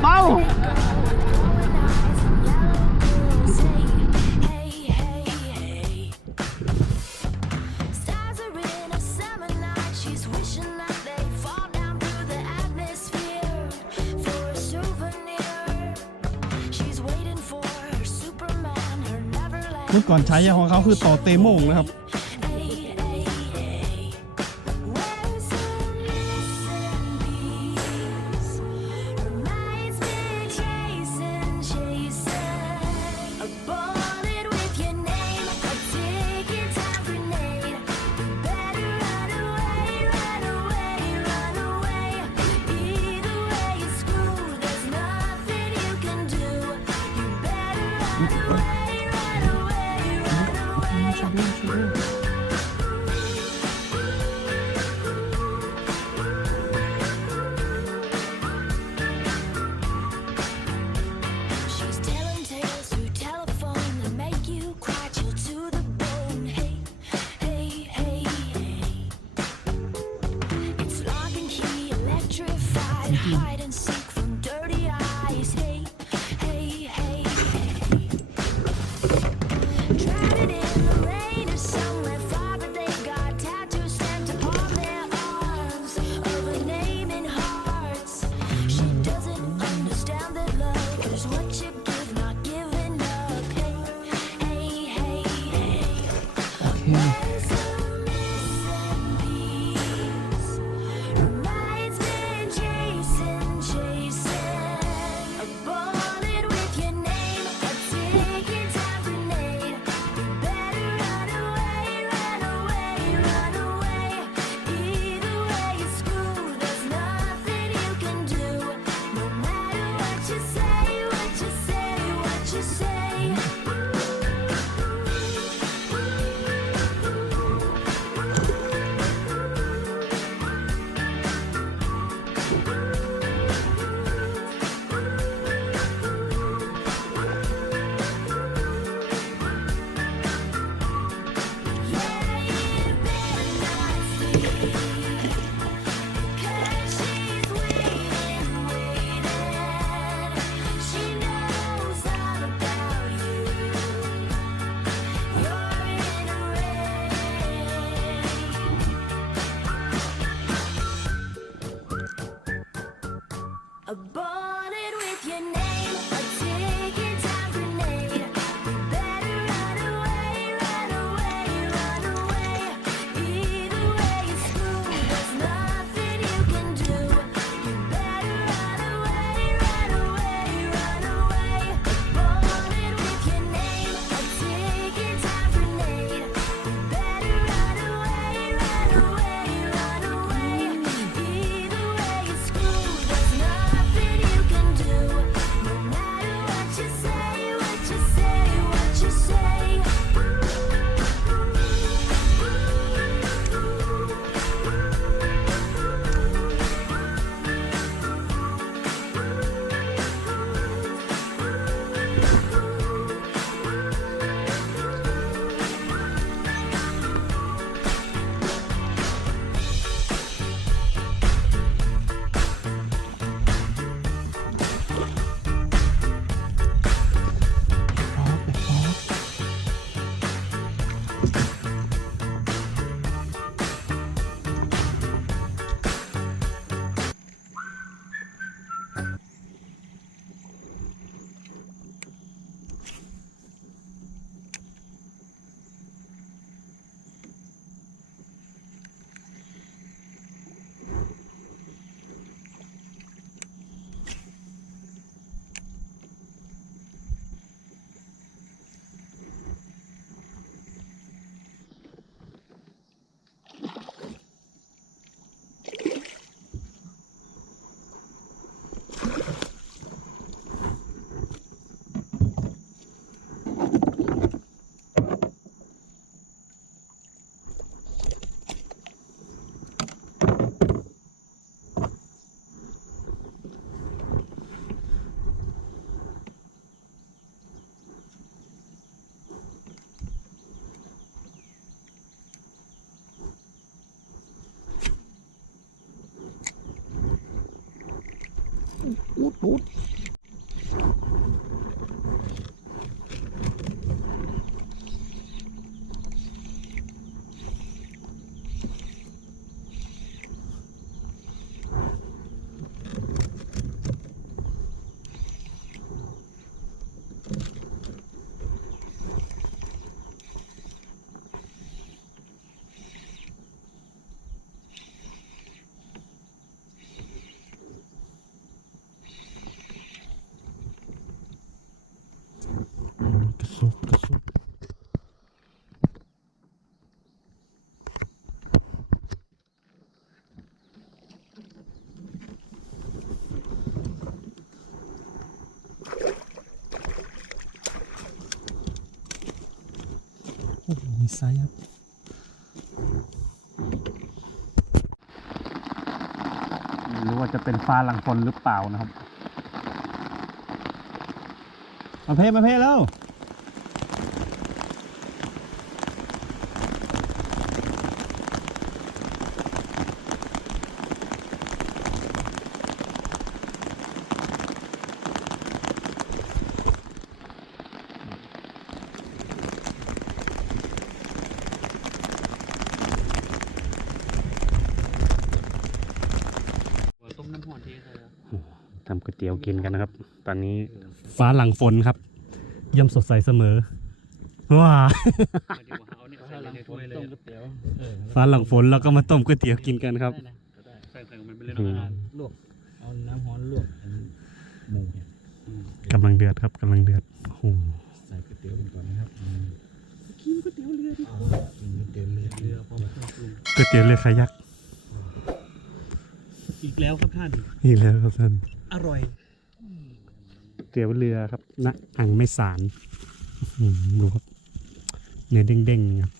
เป้าเมื่อก่อนใช้ยาของเขาคือต่อเตโมงนะครับhide and seek from dirty eyes. Hey, hey, hey, hey. Drowned in the rain or somewhere far, but they got tattoos stamped upon their arms of a name in hearts. She doesn't understand that love is what you give, not giving up. Hey, hey, hey, hey. Where's the missing piece? Reminds me chasing มีไซส์ครับไม่รู้ว่าจะเป็นฟ้าหลังฝนหรือเปล่านะครับ มาเพแล้ว ต้มน้ำหอนที่เลย ทำก๋วยเตี๋ยวกินกันนะครับ ตอนนี้ฟ้าหลังฝนครับย่อมสดใสเสมอว้า ฟ้าหลังฝนต้มก๋วยเตี๋ยว ฟ้าหลังฝนเราก็มาต้มก๋วยเตี๋ยวกินกันครับ ใส่มันไปเรื่อยๆลวกเอาน้ำหอนลวกหมู กำลังเดือดครับกำลังเดือดโอ้โห ใส่ก๋วยเตี๋ยวก่อนนะครับกินก๋วยเตี๋ยวเรือดิกินก๋วยเตี๋ยวเรือพร้อมเครื่องปรุง ก๋วยเตี๋ยวเรือคายัก อีกแล้วครับท่าน อีกแล้วครับท่าน อร่อย เตี๋ยวเรือครับณอ่างไม่สารดูครับเนื้อเด้งๆครับ